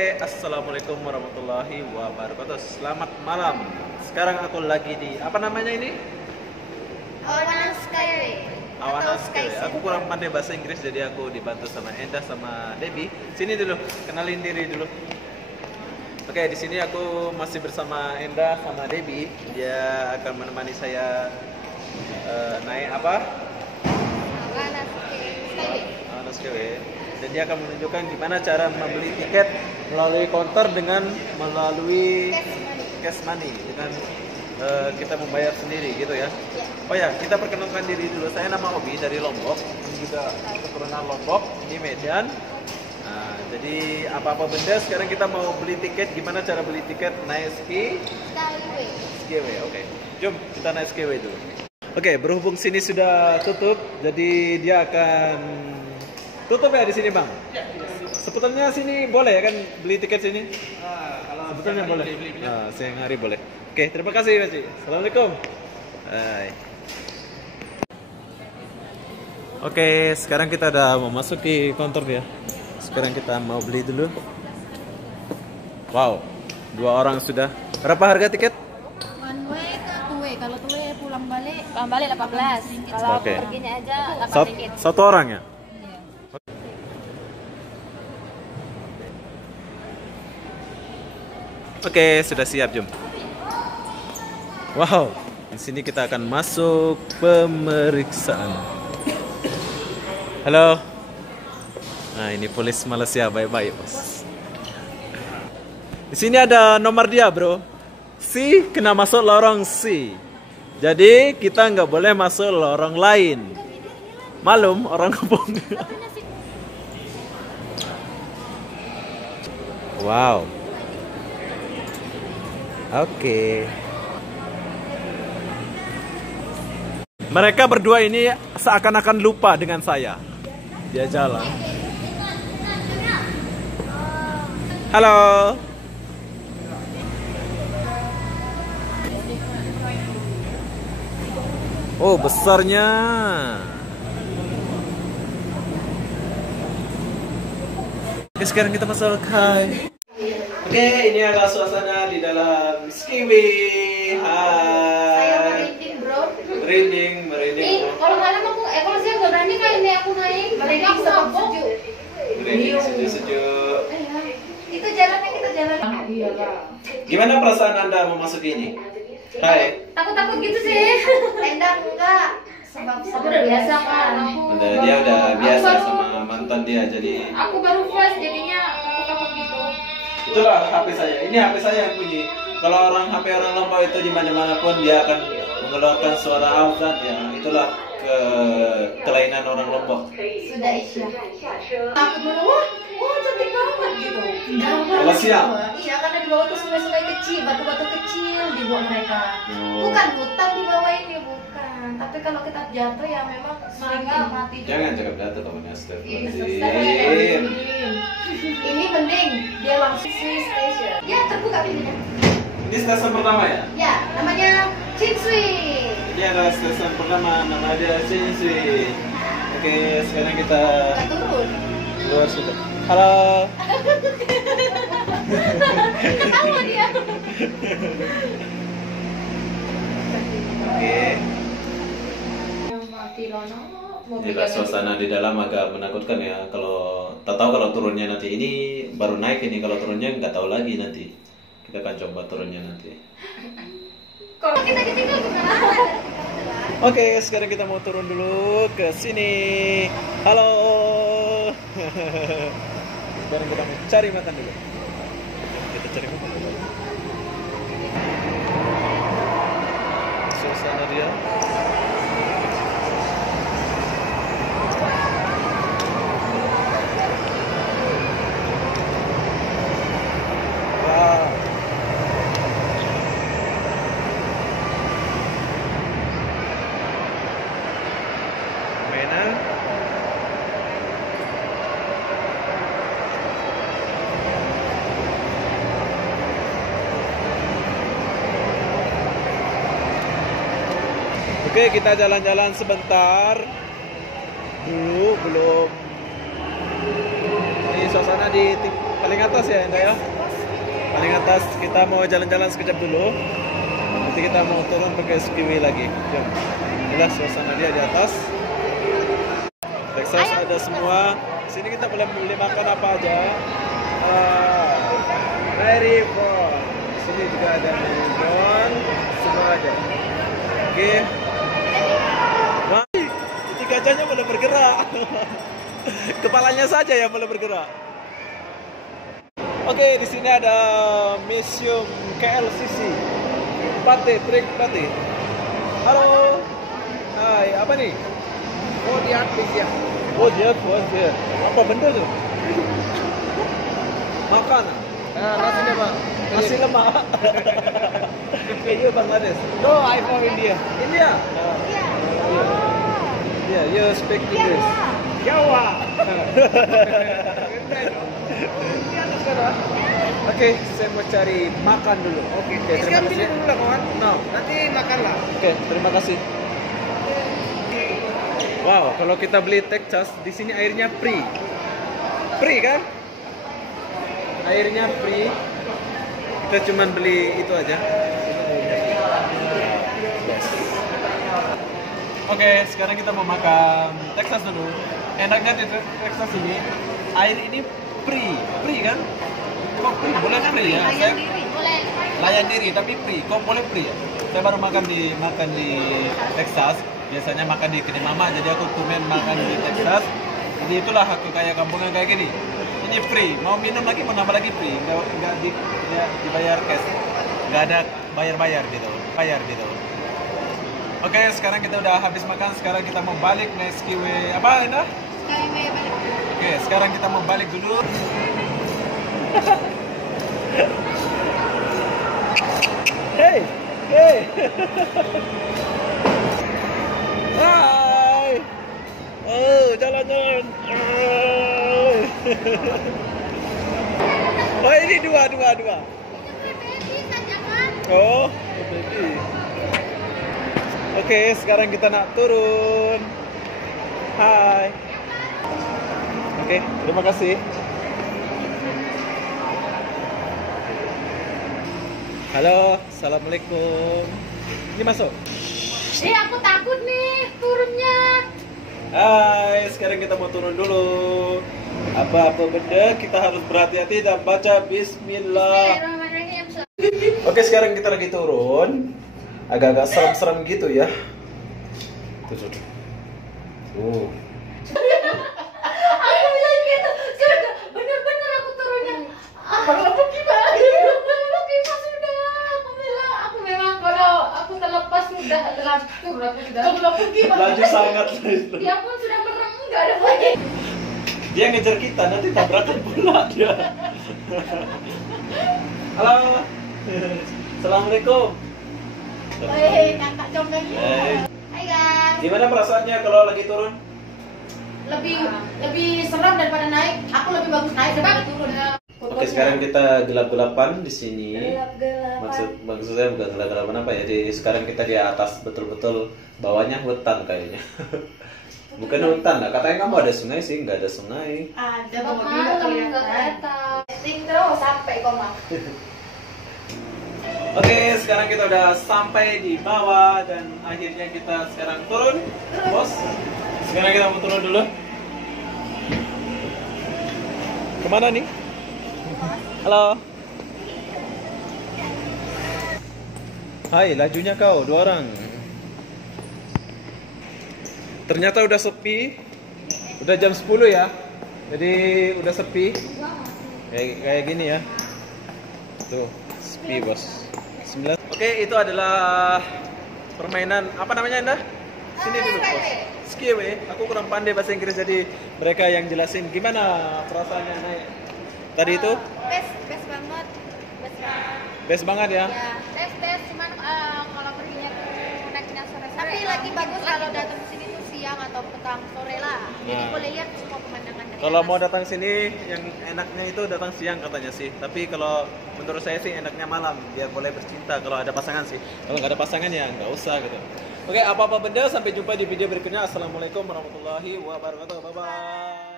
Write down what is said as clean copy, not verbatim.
Assalamualaikum warahmatullahi wabarakatuh. Selamat malam. Sekarang aku lagi di apa namanya ini? Awana Skyway. Awana Skyway. Aku kurang pandai bahasa Inggris, jadi aku dibantu sama Endah sama Debbie. Sini dulu, kenalin diri dulu. Oke, di sini aku masih bersama Endah sama Debbie. Dia akan menemani saya naik apa? Awana Skyway. Awana Skyway. Dan dia akan menunjukkan gimana cara membeli tiket melalui counter dengan melalui cash money, dengan kita membayar sendiri gitu ya. Oh ya, kita perkenalkan diri dulu. Saya nama Obi dari Lombok, juga keturunan Lombok di Medan. Nah, jadi apa-apa benda sekarang kita mau beli tiket. Gimana cara beli tiket naik Skyway? Oke, jom kita naik Skyway dulu. Oke, berhubung sini sudah tutup, jadi dia akan tutup ya di sini, Bang. Sebetulnya sini boleh ya kan beli tiket sini? Kalau Sebetulnya boleh. beli. Siang hari boleh. Oke, terima kasih, Pak Ci. Assalamualaikum. Hai. Oke, sekarang kita udah mau masuk di counter ya. Sekarang kita mau beli dulu. Wow, 2 orang sudah. Berapa harga tiket? One way ke two way. Kalau two way pulang balik 18. Kalau Oke. perginya aja 8 ringgit. Satu orang ya? Oke, sudah siap, jom. Wow, di sini kita akan masuk pemeriksaan. Halo. Nah, ini polis Malaysia, baik-baik, Bos. Di sini ada nomor dia, bro. C kena masuk lorong C. Jadi kita nggak boleh masuk lorong lain. Malum orang kampung. Wow. Oke. Mereka berdua ini seakan-akan lupa dengan saya. Dia jalan. Halo. Oh, besarnya. Oke, sekarang kita masuk. Hai. Oke, ini adalah suasana di dalam Skyway. saya Hai. merinding, bro. Merinding, bro. Kalau malam aku, kalau saya nggak berani kali ini aku naik. Mereka aku mabok. Merinding, sejuk-sejuk. Itu jalannya kita jalan. Gimana perasaan Anda memasuki ini? Hai. Takut-takut gitu sih. Endang enggak. Sebab aku udah biasa kan. Dia udah biasa sama mantan dia, jadi Aku baru first jadinya takut-takut gitu. itulah HP saya. Ini HP saya yang bunyi. Kalau orang HP orang Lombok itu di mana-mana pun dia akan mengeluarkan suara azan ya. Itulah kelainan orang Lombok. Sudah Isya. Aku dulu, wah cantik banget gitu. Kalau siang? Iya, karena di bawah tuh sungai-sungai kecil, batu-batu kecil di bawah mereka. Bukan hutan di bawah ini, bukan. Tapi kalau kita jatuh ya memang sering mati. Jangan cakap jatuh teman Iya, Astagfirullahaladzim. ini mending dia langsung Swiss Station. Ya, terbuka pintunya. Ini stasiun pertama ya? Ya, namanya Chinsui. Ini adalah stasiun pertama, nama dia Shinsui. Oke, sekarang kita Kita turun. keluar sudah. Halo. Ketawa dia. Oke. Yang mati lono. Inilah suasana di dalam agak menakutkan ya. Kalau tak tahu kalau turunnya nanti, ini baru naik ini, kalau turunnya nggak tahu lagi nanti. Kita akan coba turunnya nanti. Kok kita ditinggal kemana? Oke, sekarang kita mau turun dulu ke sini. Halo. Sekarang kita mau cari makan dulu. Kita cari makan dulu. Suasana dia. Wow. Mainan. Oke, kita jalan-jalan sebentar. Dulu belum. Ini suasana di paling atas ya Enda ya. Paling atas kita mau jalan-jalan sekejap dulu. Nanti kita mau turun pakai skiway lagi. Jom. Inilah suasana dia di atas. Texas ada semua. Sini kita boleh beli makan apa aja. Very fun. Sini juga ada melon, semua ada. Oke. Wah, ini gajahnya boleh bergerak. Kepalanya saja yang boleh bergerak. Oke, di sini ada Museum KLCC. Pate, Trek Pate. Halo. Hai, apa nih? Oh dia ya. Oh dia. Apa benda tuh? Makan. Nasi lemak. Nasi lemak. Kayaknya Bangladesh. No, I from India. India. Yeah, you speak English. Jawa. Oke, saya mau cari makan dulu. Oke, terima Sekarang kasih. pilih dulu lah kawan. No. Nanti makanlah. Oke, terima kasih. Wow, kalau kita beli Texas di sini airnya free. Free kan? Airnya free. Kita cuma beli itu aja. Yes. Oke, sekarang kita mau makan Texas dulu. Enaknya di Texas ini air ini free kan? Kok free? Boleh free ya? Saya layan diri tapi free. Kok boleh free ya? Saya baru makan di Texas. Biasanya makan di kedai mama, jadi aku tumben makan di Texas. Jadi itulah aku kayak kampungan kayak gini. Ini free. Mau minum lagi, mau nambah lagi free. Nggak dibayar cash. Nggak ada bayar gitu. Oke, sekarang kita udah habis makan. Sekarang kita mau balik naik skiway. Apa, Enda? Skyway balik. Oke, sekarang kita mau balik dulu. Hey. Hai. Oh, jalan-jalan. Oh, ini dua. Oh, baby. Oke, sekarang kita nak turun. Hai. Oke, terima kasih. Halo, assalamualaikum. Ini masuk. Aku takut nih turunnya. Hai, sekarang kita mau turun dulu. Apa benda kita harus berhati-hati dan baca Bismillah. Oke, sekarang kita lagi turun. Agak-agak serem-serem gitu ya. Tuh. Aku bilang gitu. Bener-bener aku turunnya. Aku gimana? Sudah. Aku memang kalau aku terlepas sudah lantur aku sudah. Kalau pergi Laju sangat. dia pun sudah merem enggak ada lagi. Dia ngejar kita, nanti tabrakan pula dia. Halo. Assalamualaikum. Hei, kakak combeng. Hai. Hai guys. Gimana perasaannya kalau lagi turun? Lebih seram daripada naik. Aku lebih bagus naik daripada turun. Oke, sekarang kita gelap-gelapan di sini. Gelap-gelapan. Maksud saya bukan gelap-gelapan apa ya? Jadi sekarang kita di atas betul-betul, bawahnya hutan kayaknya. Bukan hutan lah, katanya kamu ada sungai sih, nggak ada sungai. Ada malam nggak kelihatan. Ting terus sampai koma. Oke, sekarang kita udah sampai di bawah dan akhirnya kita sekarang turun, bos. Sekarang kita mau turun dulu. Kemana nih? Halo. Hai, lajunya kau, 2 orang. Ternyata udah sepi. Udah jam 10 ya. Jadi udah sepi. Kayak gini ya. Tuh, sepi bos. 9. Oke, itu adalah permainan apa namanya Anda? Sini dulu bos. Skiway. Aku kurang pandai bahasa Inggris jadi mereka yang jelasin gimana perasaannya naik. Tadi itu? Best banget. Best banget ya. Ya, best cuman kalau perginya tuh naiknya sore-sore. Tapi lagi bagus kalau datang ke sini tuh siang atau petang sore lah. Jadi Nah. boleh lihat semua pemandangan dari Kalau atas. mau datang sini yang enaknya itu datang siang katanya sih. Tapi kalau menurut saya sih enaknya malam biar boleh bercinta kalau ada pasangan sih. Kalau nggak ada pasangan ya nggak usah gitu. Oke, apa-apa benda sampai jumpa di video berikutnya. Assalamualaikum warahmatullahi wabarakatuh. Bye bye.